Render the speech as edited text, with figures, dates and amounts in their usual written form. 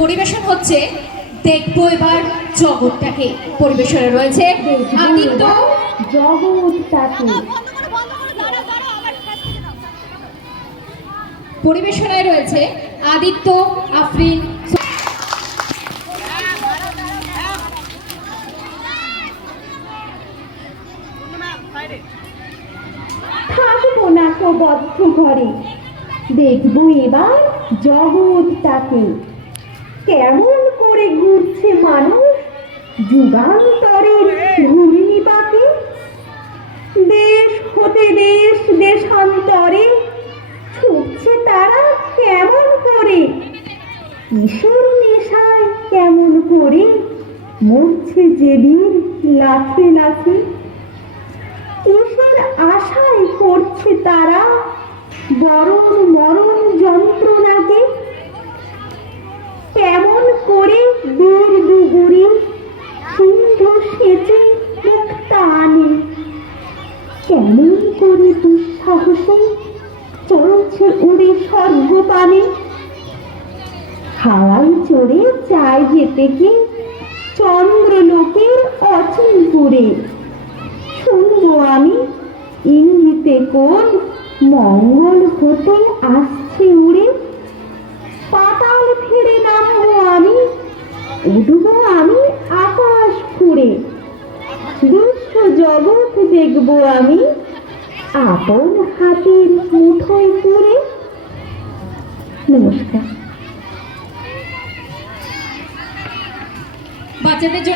পরিবেশন হচ্ছে দেখবো এবার জগৎটাকে। পরিবেশনে রয়েছে আদিত্য জগৎটাকে। পরিবেশনায় রয়েছে আদিত্য, আফরিন। থাকবো না তো বদ্ধ ঘরে, দেখবো এবার জগৎটাকে। কেমন করে ঘুরছে মানুষ যুগান্তরের ঘূর্ণি পাকে। দেশ হতে দেশ দেশান্তরে ছুটছে তারা কেমন করে। কিশোর নেশায় কেমন করে মরছে যে বীর লাফে লাফে। কিসের আশায় করছে তারা বরণ মরণ যন্ত্রণাকে। কেমন করে বীর ডুবুরি সিন্ধু সেচে মুক্তা আনে। কেমন করে দুঃসাহসে চলছে উড়ে স্বর্গপানে। হাওয়ায় চড়ে চায় যেতে কি চন্দ্রলোকের অচিনপুরে। শুনবো আমি ইঙ্গিতে কোন মঙ্গল হতে আসছে উড়ে। পাতাল ফিরে নামবো আমি, উঠবো আমি আকাশ ফুঁড়ে। বিশ্ব জগৎ দেখবো আমি আপন হাতের মুঠোয় পুরে। নমস্কার। বাচ্চাদের জন্য